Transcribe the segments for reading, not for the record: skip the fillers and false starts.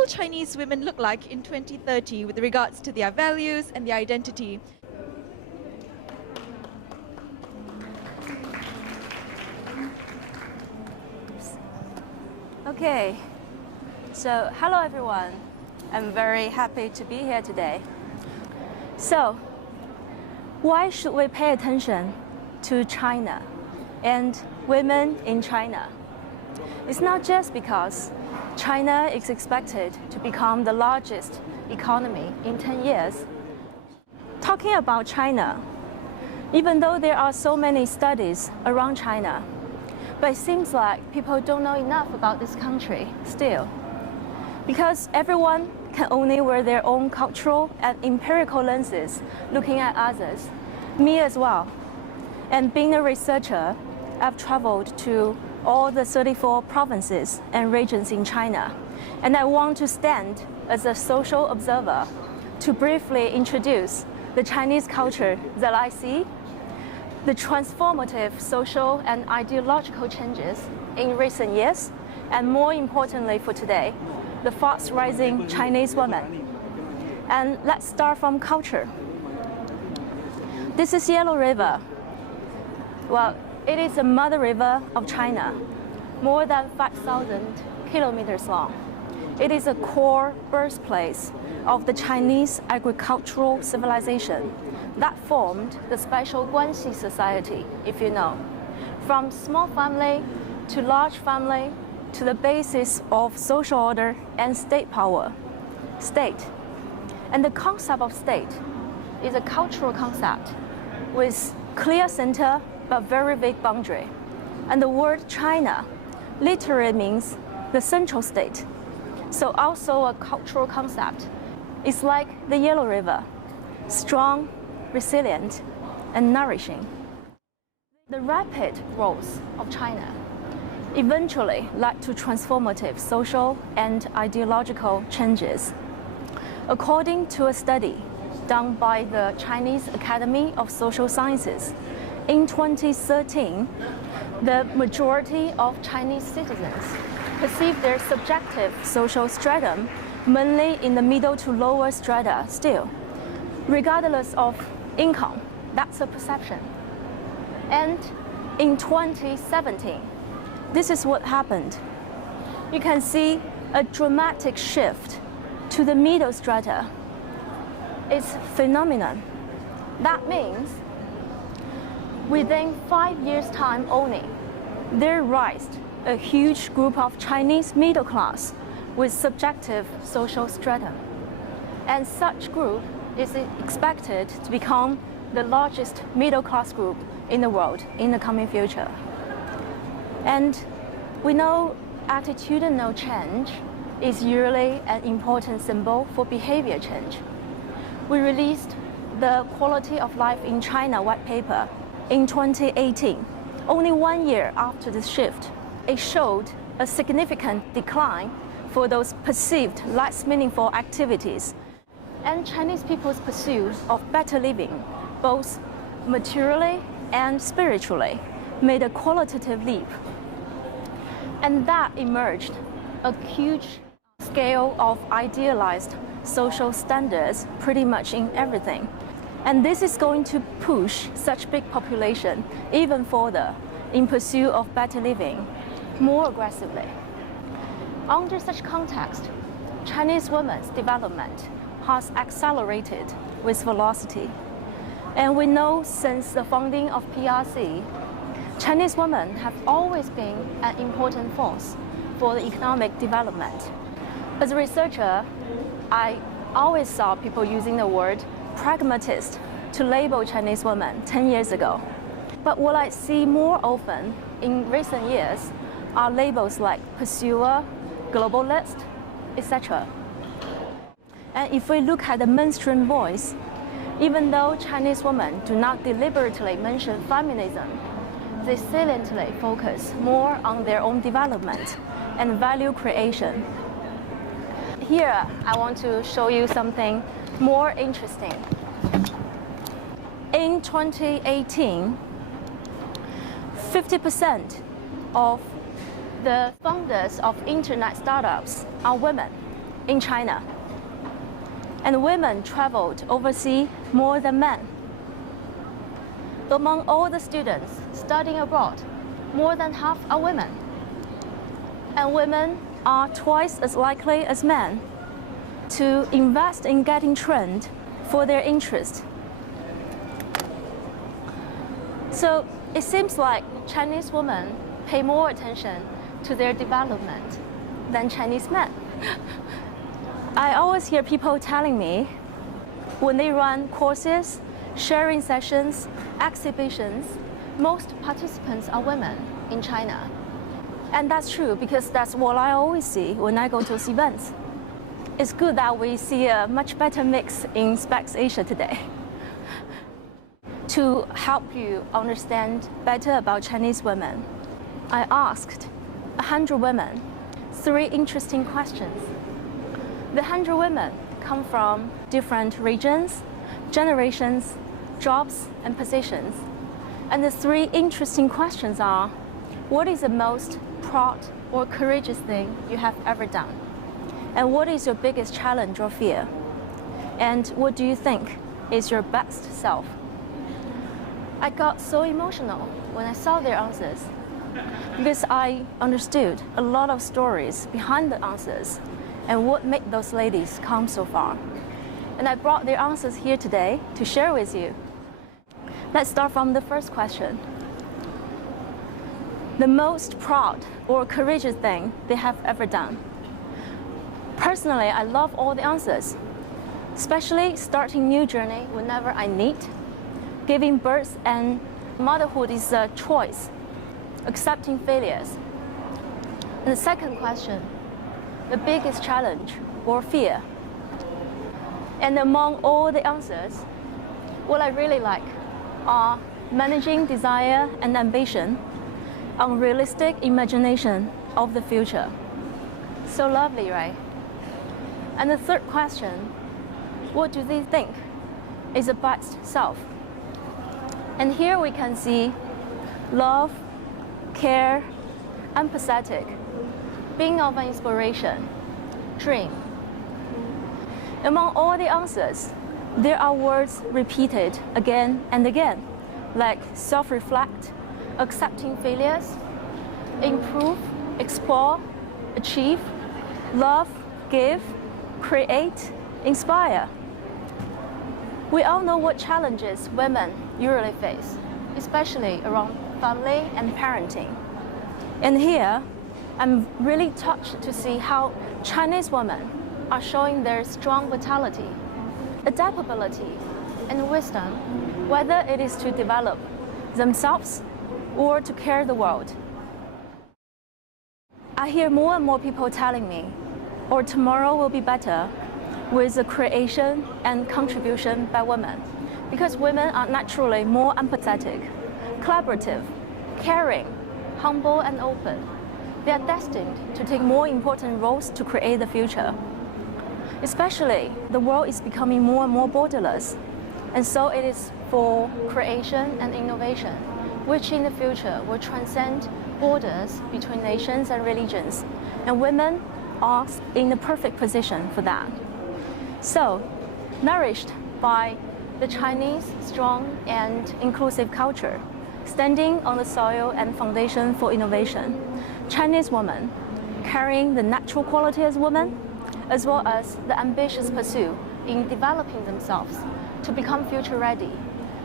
will Chinese women look like in 2030 with regards to their values and their identity? Okay, so hello everyone. I'm very happy to be here today. So, why should we pay attention to China and women in China? It's not just because China is expected to become the largest economy in 10 years. Talking about China, even though there are so many studies around China, but it seems like people don't know enough about this country still. Because everyone can only wear their own cultural and empirical lenses looking at others, me as well. And being a researcher, I've traveled to all the 34 provinces and regions in China. And I want to stand as a social observer to briefly introduce the Chinese culture that I see, the transformative social and ideological changes in recent years, and more importantly for today, the fast-rising Chinese woman. And let's start from culture. This is Yellow River. Well, it is a mother river of China, more than 5,000 kilometers long. It is a core birthplace of the Chinese agricultural civilization that formed the special Guanxi society, if you know. From small family to large family to the basis of social order and state power. State. And the concept of state is a cultural concept with clear center but very vague boundary. And the word China literally means the central state. So also a cultural concept. It's like the Yellow River, strong, resilient, and nourishing. The rapid growth of China eventually led to transformative social and ideological changes. According to a study done by the Chinese Academy of Social Sciences, in 2013, the majority of Chinese citizens perceive their subjective social stratum mainly in the middle to lower strata still, regardless of income. That's a perception. And in 2017, this is what happened. You can see a dramatic shift to the middle strata. It's phenomenon. That means within 5 years' time only, there rised a huge group of Chinese middle class with subjective social stratum. And such group is expected to become the largest middle class group in the world in the coming future. And we know attitudinal change is usually an important symbol for behavior change. We released the Quality of Life in China white paper in 2018. Only 1 year after the shift, it showed a significant decline for those perceived less meaningful activities. And Chinese people's pursuit of better living, both materially and spiritually, made a qualitative leap. And that emerged a huge scale of idealized social standards pretty much in everything. And this is going to push such big population even further in pursuit of better living more aggressively. Under such context, Chinese women's development has accelerated with velocity. And we know since the founding of PRC, Chinese women have always been an important force for the economic development. As a researcher, I always saw people using the word pragmatist to label Chinese women 10 years ago. But what I see more often in recent years are labels like pursuer, globalist, etc. And if we look at the mainstream voice, even though Chinese women do not deliberately mention feminism, they saliently focus more on their own development and value creation. Here, I want to show you something more interesting. In 2018, 50% of the founders of internet startups are women. in China. And women traveled overseas more than men. Among all the students studying abroad, more than half are women. And women are twice as likely as men to invest in getting trained for their interest. So it seems like Chinese women pay more attention to their development than Chinese men. I always hear people telling me when they run courses, sharing sessions, exhibitions, most participants are women in China. And that's true because that's what I always see when I go to those events. It's good that we see a much better mix in Specs Asia today. To help you understand better about Chinese women, I asked 100 women 3 interesting questions. The 100 women come from different regions, generations, jobs, and positions. And the 3 interesting questions are, what is the most proud or courageous thing you have ever done? And what is your biggest challenge or fear? And what do you think is your best self? I got so emotional when I saw their answers because I understood a lot of stories behind the answers and what made those ladies come so far. And I brought their answers here today to share with you. Let's start from the first question. The most proud or courageous thing they have ever done. Personally, I love all the answers, especially starting new journey whenever I need. Giving birth and motherhood is a choice. Accepting failures. And the second question, the biggest challenge or fear. And among all the answers, what I really like are managing desire and ambition, unrealistic imagination of the future. So lovely, right? And the third question, what do they think is the best self? And here we can see love, care, empathetic, being of an inspiration, dream. Among all the answers, there are words repeated again and again, like self-reflect, accepting failures, improve, explore, achieve, love, give, create, inspire. We all know what challenges women usually face, especially around family and parenting. And here, I'm really touched to see how Chinese women are showing their strong vitality, adaptability, and wisdom, whether it is to develop themselves or to care the world. I hear more and more people telling me, or tomorrow will be better with the creation and contribution by women, because women are naturally more empathetic, collaborative, caring, humble, and open. They are destined to take more important roles to create the future. Especially, the world is becoming more and more borderless, and so it is for creation and innovation, which in the future will transcend borders between nations and religions, and women are in the perfect position for that. So, nourished by the Chinese strong and inclusive culture, standing on the soil and foundation for innovation, Chinese women, carrying the natural quality as women, as well as the ambitious pursuit in developing themselves to become future ready,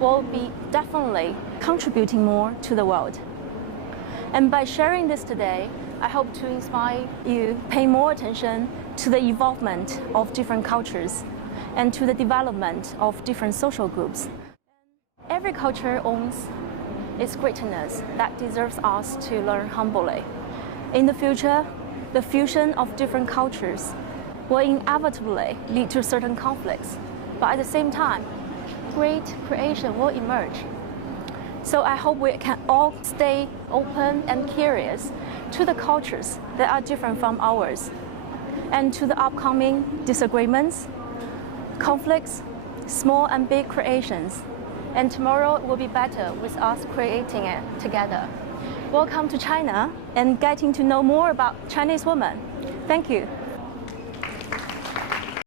will be definitely contributing more to the world. And by sharing this today, I hope to inspire you pay more attention to the evolvement of different cultures and to the development of different social groups. Every culture owns its greatness that deserves us to learn humbly. In the future, the fusion of different cultures will inevitably lead to certain conflicts, but at the same time, great creation will emerge. So I hope we can all stay open and curious to the cultures that are different from ours, and to the upcoming disagreements, conflicts, small and big creations. And tomorrow will be better with us creating it together. Welcome to China and getting to know more about Chinese women. Thank you.